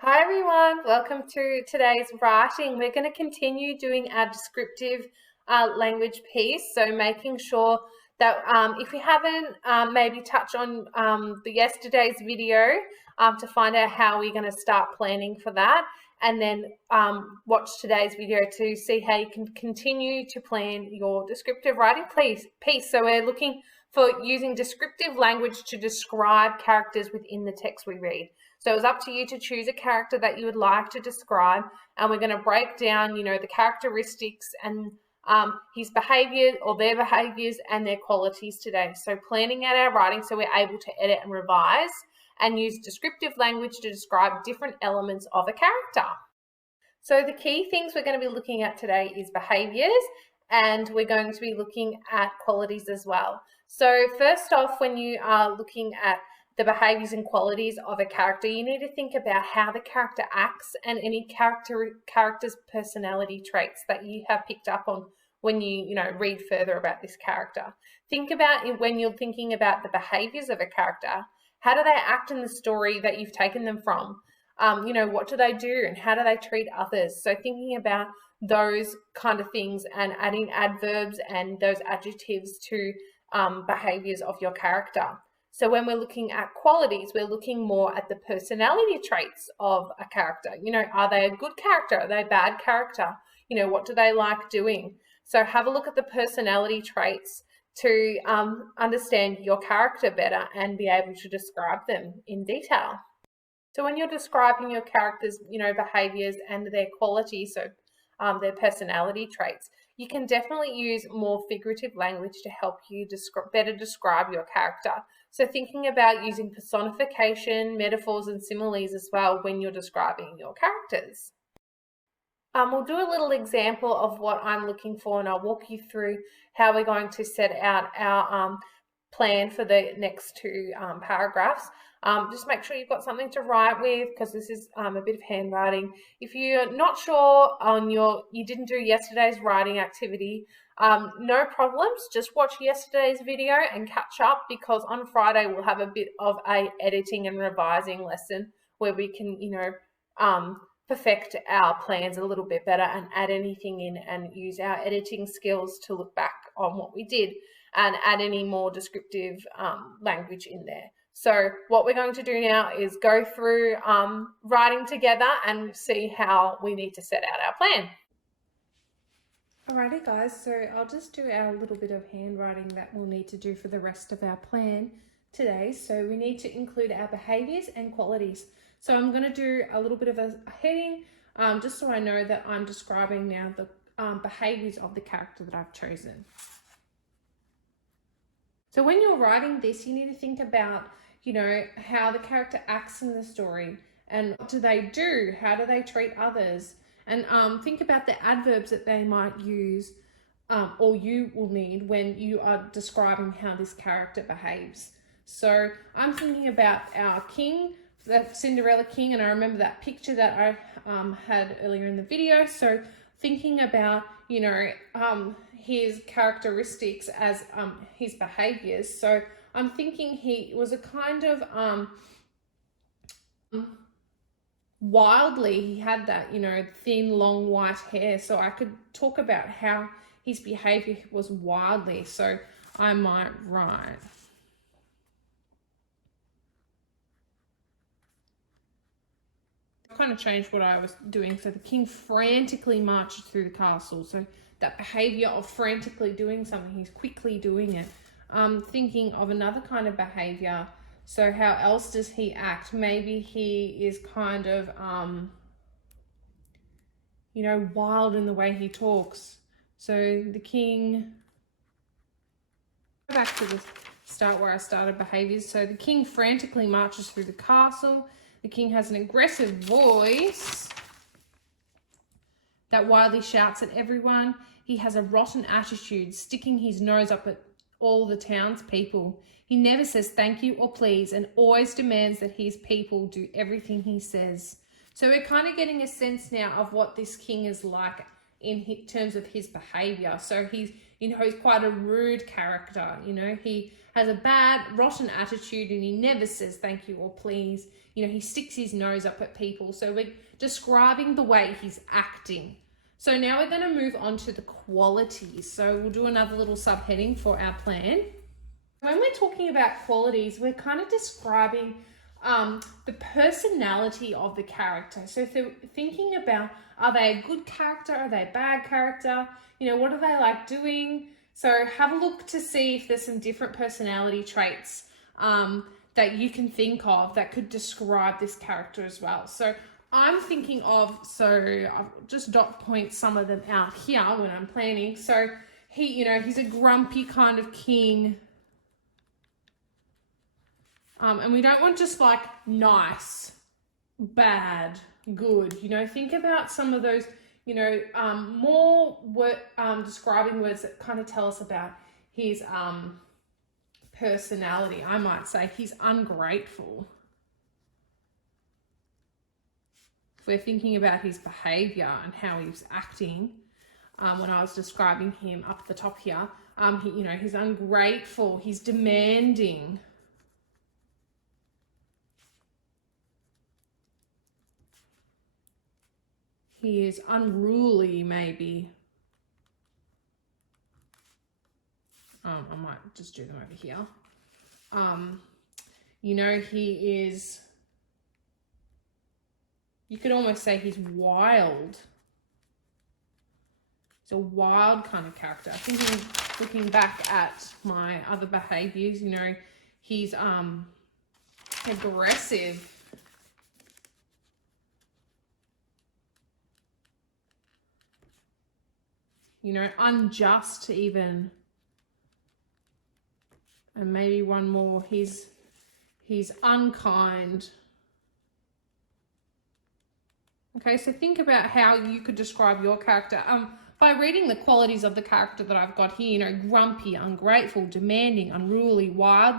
Hi everyone, welcome to today's writing. We're going to continue doing our descriptive language piece, so making sure that if we haven't, maybe touch on the yesterday's video to find out how we're going to start planning for that, and then watch today's video to see how you can continue to plan your descriptive writing piece. So we're looking for using descriptive language to describe characters within the text we read. So it's up to you to choose a character that you would like to describe, and we're going to break down, the characteristics and his behavior or their behaviors and their qualities today. So planning out our writing so we're able to edit and revise and use descriptive language to describe different elements of a character. So the key things we're going to be looking at today is behaviors, and we're going to be looking at qualities as well. So first off, when you are looking at the behaviors and qualities of a character, you need to think about how the character acts and any character's personality traits that you have picked up on when you read further about this character. Think about it when you're thinking about the behaviors of a character. How do they act in the story that you've taken them from? What do they do and how do they treat others? So thinking about those kind of things and adding adverbs and those adjectives to behaviors of your character. So when we're looking at qualities, we're looking more at the personality traits of a character. Are they a good character? Are they a bad character? What do they like doing? So have a look at the personality traits to understand your character better and be able to describe them in detail. So when you're describing your characters, behaviors and their qualities, so their personality traits, you can definitely use more figurative language to help you better describe your character. So thinking about using personification, metaphors and similes as well when you're describing your characters. We'll do a little example of what I'm looking for, and I'll walk you through how we're going to set out our plan for the next two paragraphs. Just make sure you've got something to write with, because this is a bit of handwriting. If you're not sure on you didn't do yesterday's writing activity, no problems. Just watch yesterday's video and catch up, because on Friday we'll have a bit of a editing and revising lesson where we can, perfect our plans a little bit better and add anything in and use our editing skills to look back on what we did and add any more descriptive language in there. So what we're going to do now is go through writing together and see how we need to set out our plan. Alrighty guys, so I'll just do our little bit of handwriting that we'll need to do for the rest of our plan today. So we need to include our behaviors and qualities. So I'm going to do a little bit of a heading just so I know that I'm describing now the behaviors of the character that I've chosen. So when you're writing this, you need to think about, how the character acts in the story and what do they do? How do they treat others? And think about the adverbs that they might use or you will need when you are describing how this character behaves. So I'm thinking about our king, the Cinderella king, and I remember that picture that I had earlier in the video. So thinking about, his characteristics as his behaviors. So I'm thinking he was a kind of wildly, he had that, thin, long white hair. So I could talk about how his behavior was wildly. So I might write, kind of changed what I was doing. So the king frantically marches through the castle. So that behavior of frantically doing something, he's quickly doing it. Thinking of another kind of behavior. So how else does he act? Maybe he is kind of, wild in the way he talks. So the king, go back to the start where I started behaviors. So the king frantically marches through the castle. The king has an aggressive voice that wildly shouts at everyone. He has a rotten attitude, sticking his nose up at all the townspeople. He never says thank you or please and always demands that his people do everything he says. So we're kind of getting a sense now of what this king is like in terms of his behavior. So he's, You know, he's quite a rude character. You know, he has a bad, rotten attitude and he never says thank you or please. You know, he sticks his nose up at people. So we're describing the way he's acting. So now we're going to move on to the qualities. So we'll do another little subheading for our plan. When we're talking about qualities, we're kind of describing the personality of the character. So thinking about, are they a good character? Are they a bad character? You know, what are they like doing? So have a look to see if there's some different personality traits that you can think of that could describe this character as well. So I'm thinking of, so I'll just dot point some of them out here when I'm planning. So he's a grumpy kind of king. And we don't want just like nice, bad, good. You know, think about some of those, you know, more describing words that kind of tell us about his personality. I might say he's ungrateful. If we're thinking about his behavior and how he was acting, when I was describing him up at the top here, he's ungrateful, he's demanding. He is unruly, maybe. I might just do them over here. He is, you could almost say he's wild. He's a wild kind of character. Looking back at my other behaviors, you know, he's aggressive. You know, unjust even. And maybe one more, he's unkind. Okay, so think about how you could describe your character. By reading the qualities of the character that I've got here, you know, grumpy, ungrateful, demanding, unruly, wild,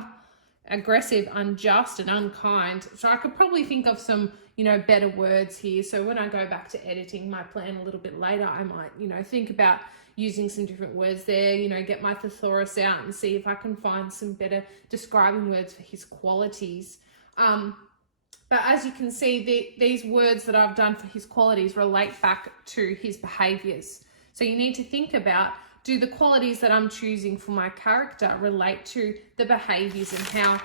aggressive, unjust, and unkind. So I could probably think of some, you know, better words here. So when I go back to editing my plan a little bit later, I might, you know, think about using some different words there, you know, get my thesaurus out and see if I can find some better describing words for his qualities. But as you can see, these words that I've done for his qualities relate back to his behaviors. So you need to think about, do the qualities that I'm choosing for my character relate to the behaviors and how,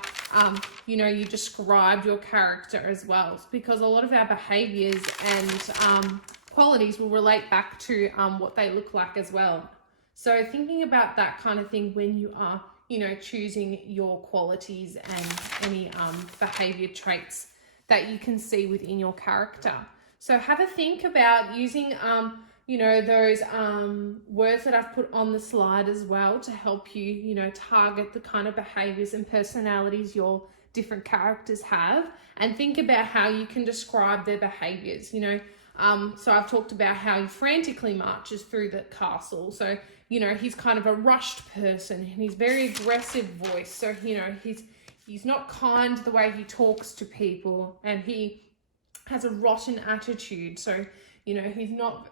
you described your character as well? Because a lot of our behaviors and qualities will relate back to what they look like as well. So thinking about that kind of thing when you are, you know, choosing your qualities and any behavior traits that you can see within your character. So have a think about using, those words that I've put on the slide as well to help you, you know, target the kind of behaviors and personalities your different characters have, and think about how you can describe their behaviors, you know. So I've talked about how he frantically marches through the castle. So, you know, he's kind of a rushed person and he's very aggressive voice. So, you know, he's not kind the way he talks to people, and he has a rotten attitude. So, you know, he's not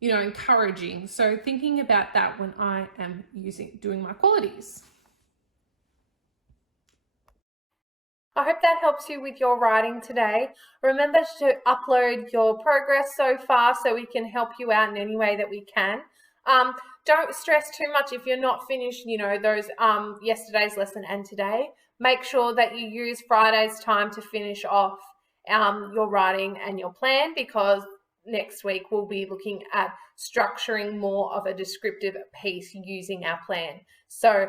encouraging. So thinking about that when I am doing my qualities. I hope that helps you with your writing today. Remember to upload your progress so far so we can help you out in any way that we can. Don't stress too much if you're not finished, you know, those yesterday's lesson and today. Make sure that you use Friday's time to finish off your writing and your plan, because next week we'll be looking at structuring more of a descriptive piece using our plan. So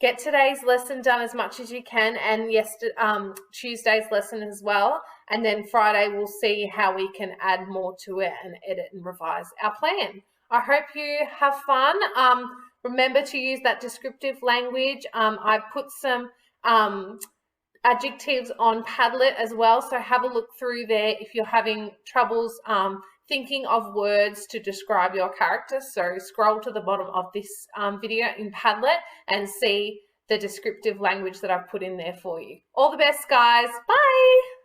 get today's lesson done as much as you can, and Tuesday's lesson as well. And then Friday we'll see how we can add more to it and edit and revise our plan. I hope you have fun. Remember to use that descriptive language. I've put some adjectives on Padlet as well, so have a look through there if you're having troubles thinking of words to describe your character. So scroll to the bottom of this video in Padlet and see the descriptive language that I've put in there for you. All the best, guys. Bye.